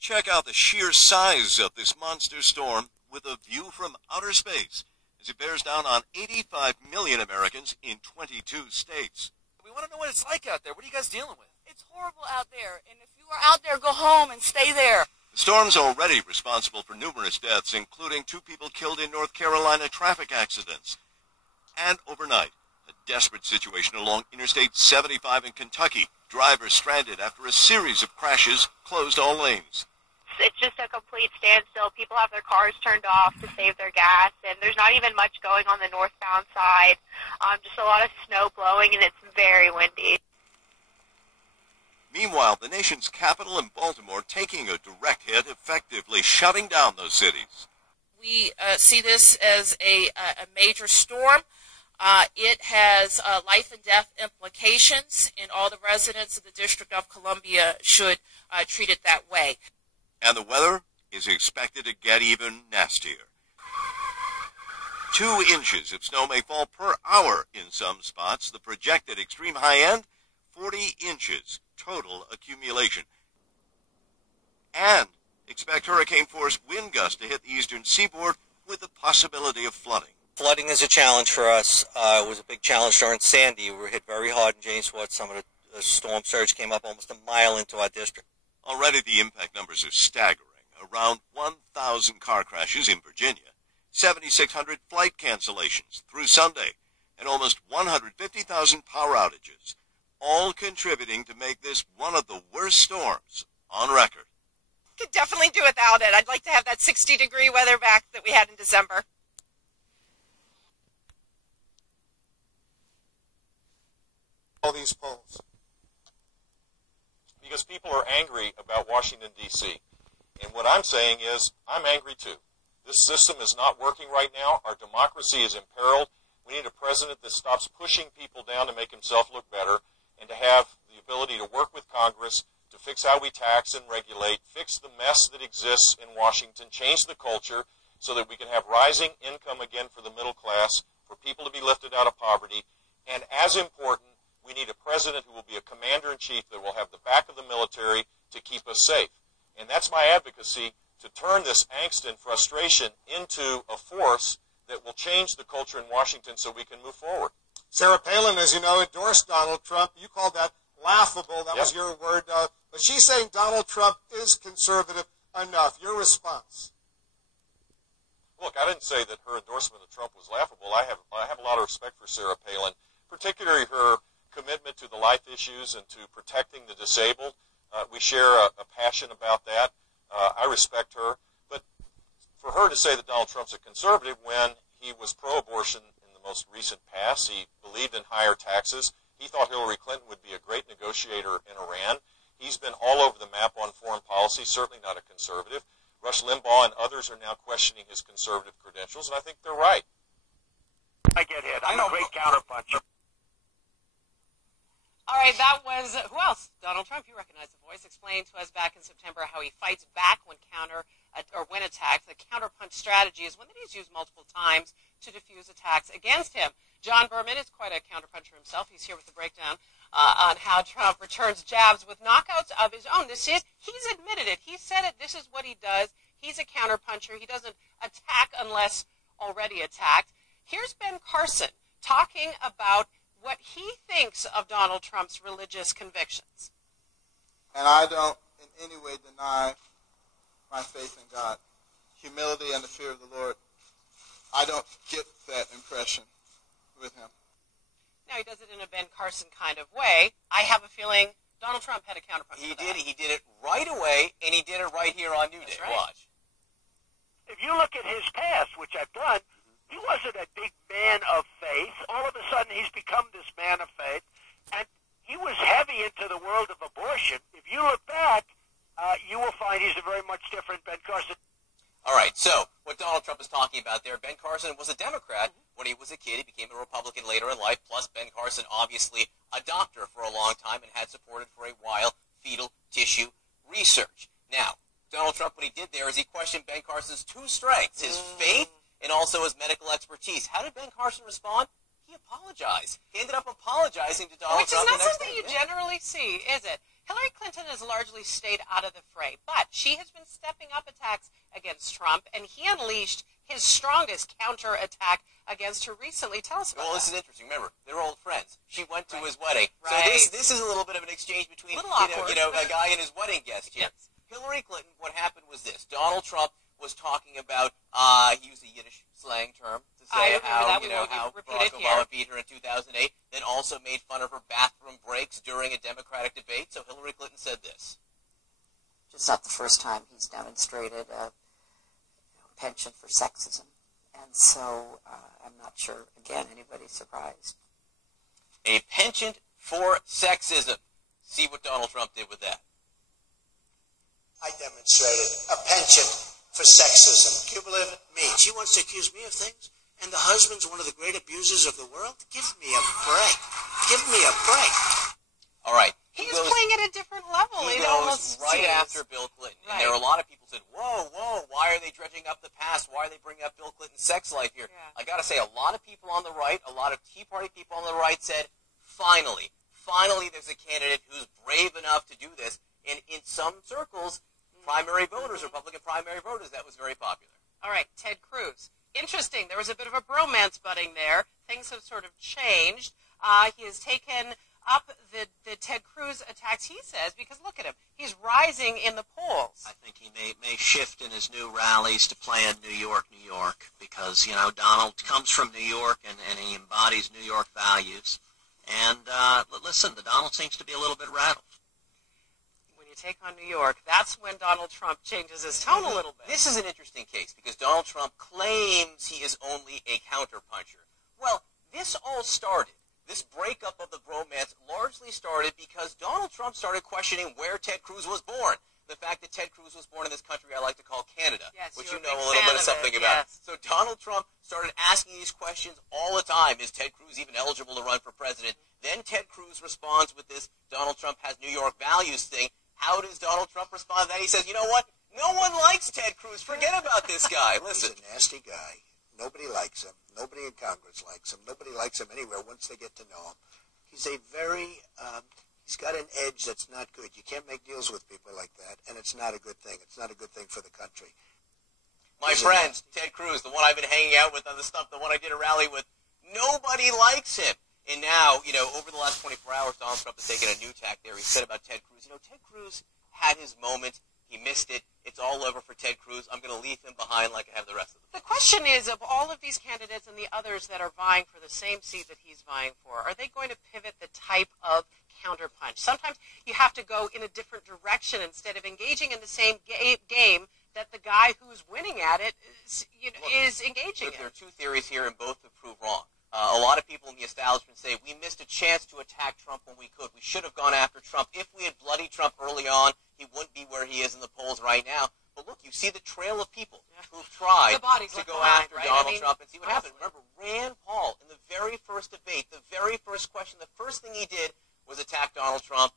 Check out the sheer size of this monster storm with a view from outer space as it bears down on 85 million Americans in 22 states. We want to know what it's like out there. What are you guys dealing with? It's horrible out there, and if you are out there, go home and stay there. The storm's already responsible for numerous deaths, including 2 people killed in North Carolina traffic accidents. And overnight, a desperate situation along Interstate 75 in Kentucky. Drivers stranded after a series of crashes closed all lanes. It's just a complete standstill. People have their cars turned off to save their gas, and there's not even much going on the northbound side. Just a lot of snow blowing, and it's very windy. Meanwhile, the nation's capital and Baltimore taking a direct hit, effectively shutting down those cities. We see this as a major storm. It has life and death implications, and all the residents of the District of Columbia should treat it that way. And the weather is expected to get even nastier. 2 inches of snow may fall per hour in some spots. The projected extreme high end, 40 inches total accumulation. And expect hurricane-force wind gusts to hit the eastern seaboard with the possibility of flooding. Flooding is a challenge for us. It was a big challenge during Sandy. We were hit very hard in James Fort. Some of the storm surge came up almost a mile into our district. Already the impact numbers are staggering. Around 1,000 car crashes in Virginia, 7,600 flight cancellations through Sunday, and almost 150,000 power outages, all contributing to make this one of the worst storms on record. Could definitely do without it. I'd like to have that 60-degree weather back that we had in December. All these polls. Because people are angry about Washington, D.C. And what I'm saying is, I'm angry too. This system is not working right now. Our democracy is imperiled. We need a president that stops pushing people down to make himself look better, and to have the ability to work with Congress to fix how we tax and regulate, fix the mess that exists in Washington, change the culture so that we can have rising income again for the middle class, for people to be lifted out of poverty. And as important, we need a president who will be a commander-in-chief that will have the back of the military to keep us safe. And that's my advocacy, to turn this angst and frustration into a force that will change the culture in Washington so we can move forward. Sarah Palin, as you know, endorsed Donald Trump. You called that laughable. That was your word. But she's saying Donald Trump is conservative enough. Your response? Look, I didn't say that her endorsement of Trump was laughable. I have a lot of respect for Sarah Palin, particularly her commitment to the life issues and to protecting the disabled. We share a passion about that. I respect her. But for her to say that Donald Trump's a conservative when he was pro-abortion in the most recent past, he believed in higher taxes, he thought Hillary Clinton would be a great negotiator in Iran. He's been all over the map on foreign policy, certainly not a conservative. Rush Limbaugh and others are now questioning his conservative credentials, and I think they're right. I get hit. I'm a great counterpuncher. All right, that was, who else? Donald Trump, you recognize the voice, explained to us back in September how he fights back when when attacked. The counterpunch strategy is one that he's used multiple times to diffuse attacks against him. John Berman is quite a counterpuncher himself. He's here with the breakdown on how Trump returns jabs with knockouts of his own. He's admitted it. He said it. This is what he does. He's a counterpuncher. He doesn't attack unless already attacked. Here's Ben Carson talking about what he thinks of Donald Trump's religious convictions. And I don't in any way deny my faith in God. Humility and the fear of the Lord. I don't get that impression with him. Now, he does it in a Ben Carson kind of way. I have a feeling Donald Trump had a counterpunch. He did. He did it right away, and he did it right here on New Day. Right. Watch. If you look at his past, which I've done, he wasn't a big man of faith. All of a sudden, he's become this man of faith, and he was heavy into the world of abortion. If you look back, you will find he's a very much different Ben Carson. All right, so what Donald Trump is talking about there, Ben Carson was a Democrat when he was a kid. He became a Republican later in life, plus Ben Carson, obviously a doctor for a long time and had supported for a while fetal tissue research. Now, Donald Trump, what he did there is he questioned Ben Carson's two strengths, his faith and also his medical expertise. How did Ben Carson respond? He apologized. He ended up apologizing to Donald Trump. Which is not something you generally see, is it? Hillary Clinton has largely stayed out of the fray, but she has been stepping up attacks against Trump, and he unleashed his strongest counterattack against her recently. Tell us about Well, that. this is interesting. Remember, they're old friends. She went to his wedding. Right. So this is a little bit of an exchange between Little awkward. a guy and his wedding guest here. Yes. Hillary Clinton, what happened was this. Donald Trump was talking about, he used a Yiddish slang term to say how Barack Obama beat her in 2008, then also made fun of her bathroom breaks during a Democratic debate. So Hillary Clinton said this. It's not the first time he's demonstrated a penchant for sexism. And so I'm not sure, again, anybody's surprised. A penchant for sexism. See what Donald Trump did with that. I demonstrated a penchant for sexism. Can you believe it? Me. She wants to accuse me of things, and the husband's one of the great abusers of the world? Give me a break. Give me a break. All right. He's playing at a different level. He It almost goes right seems. after Bill Clinton. Right. And there were a lot of people who said, whoa, why are they dredging up the past? Why are they bringing up Bill Clinton's sex life here? Yeah. I got to say, a lot of people on the right, a lot of Tea Party people on the right said, finally there's a candidate who's brave enough to do this. And in some circles, primary voters, Republican primary voters, that was very popular. All right, Ted Cruz. Interesting. There was a bit of a bromance budding there. Things have sort of changed. He has taken up the Ted Cruz attacks, he says, because look at him. He's rising in the polls. I think he may shift in his new rallies to play in New York, because, Donald comes from New York and he embodies New York values. And listen, the Donald seems to be a little bit rattled. When you take on New York, that's when Donald Trump changes his tone a little bit. This is an interesting case because Donald Trump claims he is only a counterpuncher. Well, this all started. This breakup of the bromance largely started because Donald Trump started questioning where Ted Cruz was born. The fact that Ted Cruz was born in this country I like to call Canada, yes, which you a know a big little fan bit of something it, about. yes. So Donald Trump started asking these questions all the time. Is Ted Cruz even eligible to run for president? Then Ted Cruz responds with this Donald Trump has New York values thing. How does Donald Trump respond to that? He says, you know what? No one likes Ted Cruz. Forget about this guy. Listen. He's a nasty guy. Nobody likes him. Nobody in Congress likes him. Nobody likes him anywhere once they get to know him. He's a very, he's got an edge that's not good. You can't make deals with people like that, and it's not a good thing. It's not a good thing for the country. My friend, Ted Cruz, the one I've been hanging out with on the stump, the one I did a rally with, nobody likes him. And now, over the last 24 hours, Donald Trump has taken a new tack there. He said about Ted Cruz, Ted Cruz had his moment. He missed it. It's all over for Ted Cruz. I'm going to leave him behind like I have the rest of them. The question is, of all of these candidates and the others that are vying for the same seat that he's vying for, are they going to pivot the type of counterpunch? Sometimes you have to go in a different direction instead of engaging in the same game that the guy who's winning at it is engaging in. There are two theories here, and both have proved wrong. A lot of people in the establishment say, we missed a chance to attack Trump when we could. We should have gone after Trump. If we had bloodied Trump early on, he wouldn't be where he is in the polls right now. But look, you see the trail of people who've tried to go after Donald Trump and see what happened. Remember, Rand Paul, in the very first debate, the very first question, the first thing he did was attack Donald Trump,